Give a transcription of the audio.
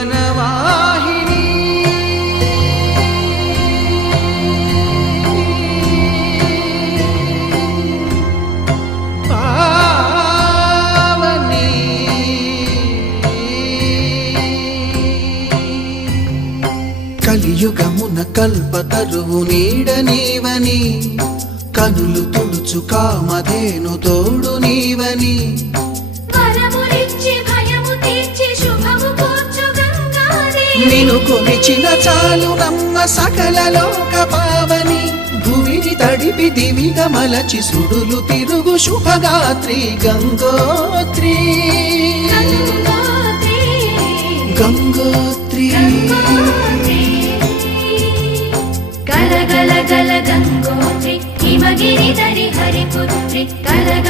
జీవనవాహిని పావని కలియుగమున కల్పతరువు నీడ నీవని కనులు తుడుచు కామధేను తోడు నీవని నిను కొలిచిన చాలు నమ్మ సకల లోక పావని భూమిని తడిపి దివిగా మలచి సుడులు తిరుగు శుభగాత్రి గంగోత్రి గంగోత్రి గల గల గల గంగోత్రి హిమగిరి ధరి హరిపుత్రి